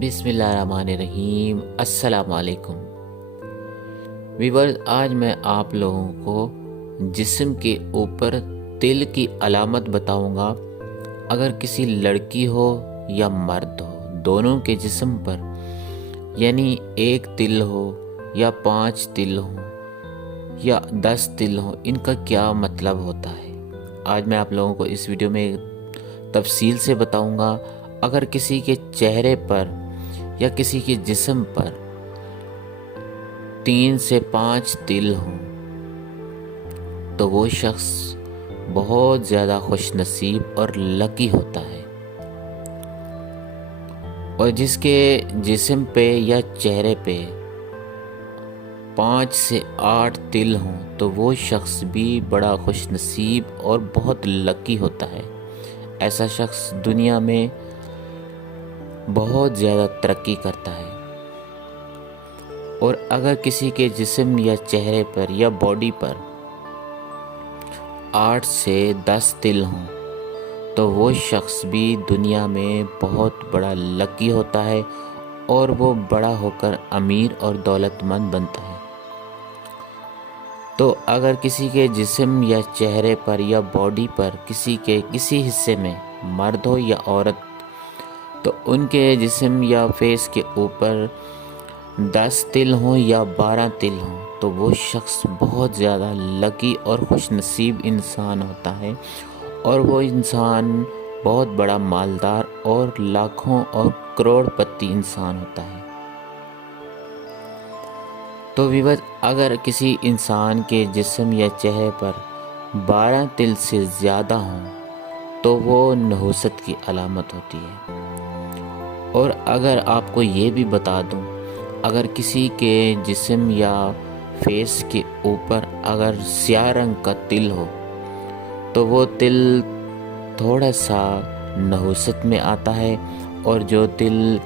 बिस्मिल्लाहिर्रहमानिर्रहीम। अस्सलाम वालेकुम व्यूअर्स, आज मैं आप लोगों को जिस्म के ऊपर तिल की अलामत बताऊंगा। अगर किसी लड़की हो या मर्द हो, दोनों के जिस्म पर यानी एक तिल हो या 5 तिल हो या 10 तिल हो, इनका क्या मतलब होता है, आज मैं आप लोगों को इस वीडियो में तफसील से बताऊंगा। अगर किसी के चेहरे पर या किसी के जिस्म पर 3 से 5 तिल हों तो वो शख्स बहुत ज़्यादा खुशनसीब और लकी होता है, और जिसके जिस्म पे या चेहरे पे 5 से 8 तिल हों तो वो शख्स भी बड़ा खुशनसीब और बहुत लकी होता है। ऐसा शख्स दुनिया में बहुत ज़्यादा तरक्की करता है। और अगर किसी के जिस्म या चेहरे पर या बॉडी पर 8 से 10 तिल हों तो वो शख्स भी दुनिया में बहुत बड़ा लकी होता है और वो बड़ा होकर अमीर और दौलतमंद बनता है। तो अगर किसी के जिस्म या चेहरे पर या बॉडी पर किसी के किसी हिस्से में मर्द हो या औरत, तो उनके जिस्म या फेस के ऊपर 10 तिल हों या 12 तिल हों तो वो शख्स बहुत ज़्यादा लकी और खुशनसीब इंसान होता है, और वो इंसान बहुत बड़ा मालदार और लाखों और करोड़पति इंसान होता है। तो व्यूअर्स, अगर किसी इंसान के जिस्म या चेहरे पर 12 तिल से ज़्यादा हों तो वो नहुसत की अलामत होती है। और अगर आपको ये भी बता दूं, अगर किसी के जिस्म या फेस के ऊपर अगर स्याह रंग का तिल हो तो वो तिल थोड़ा सा नहुसत में आता है, और जो तिल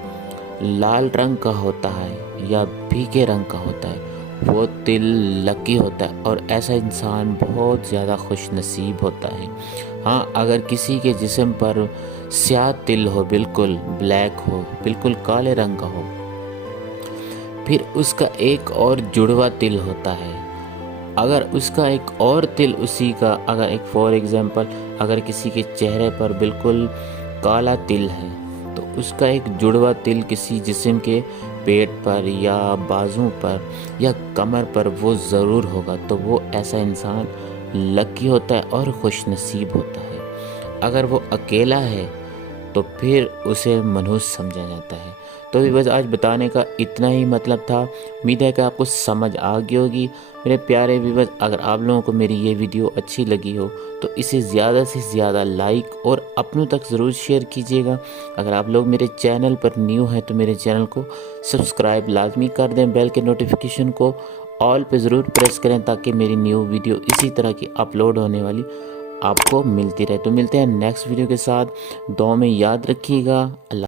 लाल रंग का होता है या भीगे रंग का होता है वो तिल लकी होता है, और ऐसा इंसान बहुत ज़्यादा खुशनसीब होता है। हाँ, अगर किसी के जिस्म पर स्याह तिल हो, बिल्कुल ब्लैक हो, बिल्कुल काले रंग का हो, फिर उसका एक और जुड़वा तिल होता है। अगर उसका एक और तिल उसी का, अगर एक फॉर एग्जांपल अगर किसी के चेहरे पर बिल्कुल काला तिल है तो उसका एक जुड़वा तिल किसी जिस्म के पेट पर या बाजू पर या कमर पर वो ज़रूर होगा, तो वो ऐसा इंसान लकी होता है और खुशनसीब होता है। अगर वो अकेला है तो फिर उसे मनहूस समझा जाता है। तो बस आज बताने का इतना ही मतलब था। उम्मीद है कि आपको समझ आ गई होगी। मेरे प्यारे व्यूअर्स, अगर आप लोगों को मेरी ये वीडियो अच्छी लगी हो तो इसे ज़्यादा से ज़्यादा लाइक और अपनों तक ज़रूर शेयर कीजिएगा। अगर आप लोग मेरे चैनल पर न्यू हैं तो मेरे चैनल को सब्सक्राइब लाजमी कर दें, बेल के नोटिफिकेशन को ऑल पे ज़रूर प्रेस करें ताकि मेरी न्यू वीडियो इसी तरह की अपलोड होने वाली आपको मिलती रहे। तो मिलते हैं नेक्स्ट वीडियो के साथ। दुआ में याद रखिएगा। अल्लाह।